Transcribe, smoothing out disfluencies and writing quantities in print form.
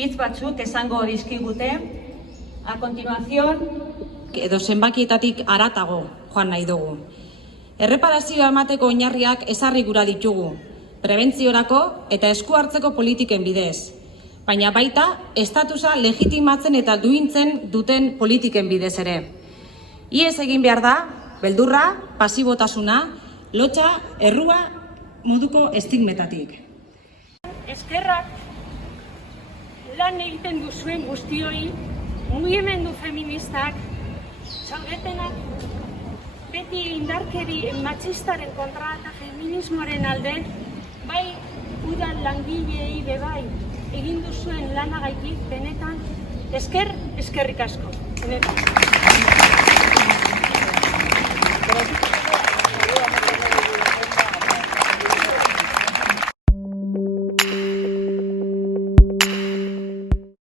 hitz batzuk esango dizkigute. A continuación, edo zenbakietatik haratago joan nahi dugu. Erreparazioa emateko oinarriak ezarri gura ditugu, prebentziorako eta esku hartzeko politiken bidez, baina baita estatusa legitimatzen eta duintzen duten politiken bidez ere. Ihes egin behar da, beldurra, pasibotasuna, lotxa, errua moduko estigmetatik. Eskerrak lan egiten duzuen guztioi, mugimendu feministak, zaudetenak beti indarkeri matxistaren kontra eta feminismoaren alde, bai udan langileei bebai egin duzuen lanagaitik benetan eskerrik asko. Benetan.